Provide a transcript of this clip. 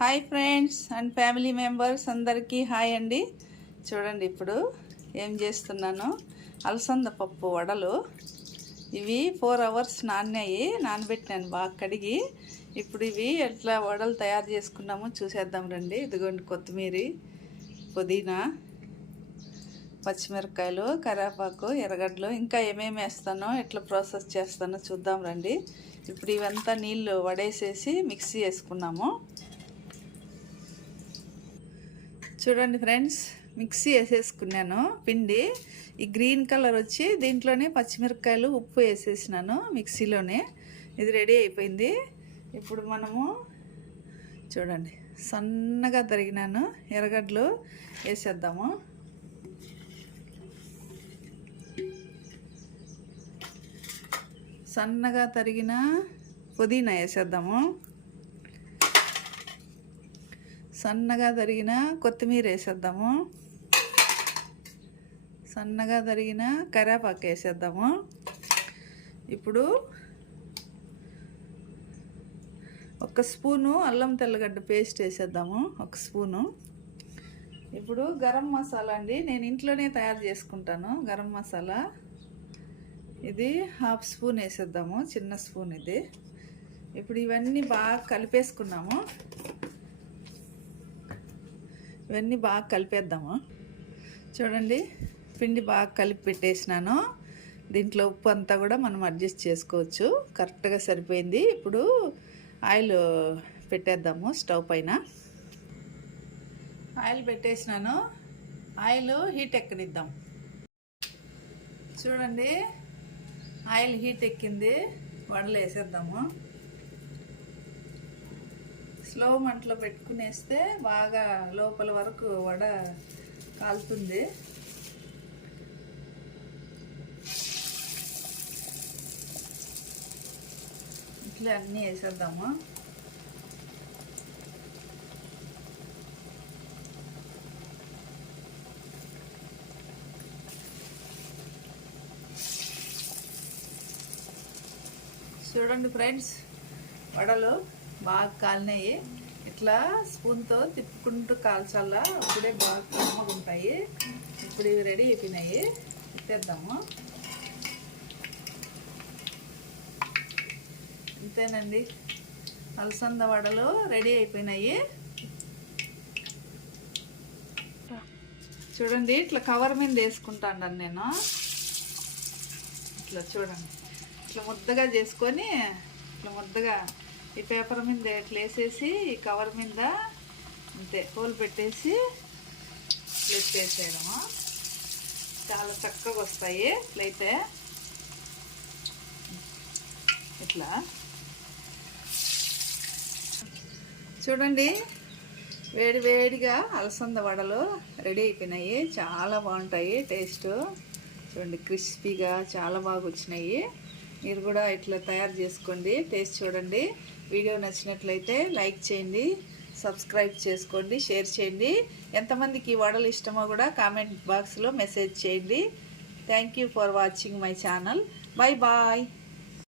Hi friends and family members అందరికీ hi అండి. చూడండి ఇప్పుడు ఏం చేస్తున్నాను, అలసంద పప్పు వడలు. ఇవి 4 hours నానబెట్టినాను బాగా కడిగి. ఇప్పుడు ఇవి ఎట్లా వడలు తయారు చేసుకున్నామో చూసేద్దాం రండి. ఇదిగోండి కొత్తిమీర, పుదీనా, పచ్చిమిరపకాయలు, కరివేపాకు, ఎర్రగడ్డలు, ఇంకా ఏమేమి వేస్తానో ఎట్లా ప్రాసెస్ చేస్తానో చూద్దాం రండి. ఇప్పుడు ఇవంతా నీళ్ళు వడేసేసి మిక్సీ వేసుకున్నాము. చూడండి ఫ్రెండ్స్, మిక్సీ వేసేసుకున్నాను పిండి. ఈ గ్రీన్ కలర్ వచ్చి దీంట్లోనే పచ్చిమిరపకాయలు, ఉప్పు వేసేసినాను మిక్సీలోనే. ఇది రెడీ అయిపోయింది. ఇప్పుడు మనము చూడండి సన్నగా తరిగినాను ఎర్రగడ్డలు వేసేద్దాము. సన్నగా తరిగిన పుదీనా వేసేద్దాము. సన్నగా తరిగిన కొత్తిమీర వేసేద్దాము. సన్నగా తరిగిన కరివేపాకు వేసేద్దాము. ఇప్పుడు 1 స్పూను అల్లం తెల్లగడ్డ పేస్ట్ వేసేద్దాము, 1 స్పూను. ఇప్పుడు గరం మసాలా అండి, నేను ఇంట్లోనే తయారు చేసుకుంటాను గరం మసాలా. ఇది 1/2 స్పూన్ వేసేద్దాము, చిన్న స్పూన్ ఇది. ఇప్పుడు ఇవన్నీ బాగా కలిపేసుకున్నాము. ఇవన్నీ బాగా కలిపేద్దాము. చూడండి పిండి బాగా కలిపి పెట్టేసినాను. దీంట్లో ఉప్పు అంతా కూడా మనం అడ్జస్ట్ చేసుకోవచ్చు, కరెక్ట్గా సరిపోయింది. ఇప్పుడు ఆయిల్ పెట్టేద్దాము స్టవ్ పైన. ఆయిల్ పెట్టేసినాను, ఆయిల్ హీట్ ఎక్కనిద్దాం. చూడండి ఆయిల్ హీట్ ఎక్కింది, వడలు వేసేద్దాము. స్లో మంటలో పెట్టుకునేస్తే బాగా లోపల వరకు వడ కాలుతుంది. ఇట్లా అన్నీ వేసేద్దాము. చూడండి ఫ్రెండ్స్, వడలు బాగా కాలినాయి. ఇట్లా స్పూన్తో తిప్పుకుంటూ కాల్చాలా, అప్పుడే బాగా కమ్మగా ఉంటాయి. ఇప్పుడు ఇవి రెడీ అయిపోయినాయి, తిప్పేద్దాము. అంతేనండి, అలసంద వడలు రెడీ అయిపోయినాయి. చూడండి ఇట్లా కవర్ మీద వేసుకుంటాను నేను. ఇట్లా చూడండి, ఇట్లా ముద్దగా చేసుకొని ఇట్లా ముద్దగా ఈ పేపర్ మీద ఇట్లా వేసేసి ఈ కవర్ మీద అంతే హోల్ పెట్టేసి ప్లేట్ వేసేయడము. చాలా చక్కగా వస్తాయి ఇట్లయితే. ఇట్లా చూడండి, వేడి వేడిగా అలసంద వడలు రెడీ అయిపోయినాయి. చాలా బాగుంటాయి టేస్ట్. చూడండి క్రిస్పీగా చాలా బాగా వచ్చినాయి. మీరు కూడా ఇట్లా తయారు చేసుకోండి, టేస్ట్ చూడండి. వీడియో నచ్చినట్లయితే లైక్ చేయండి, సబ్స్క్రైబ్ చేసుకోండి, షేర్ చేయండి. ఎంతమందికి ఈ వడలు ఇష్టమో కూడా కామెంట్ బాక్స్లో మెసేజ్ చేయండి. Thank you for watching my channel. Bye bye.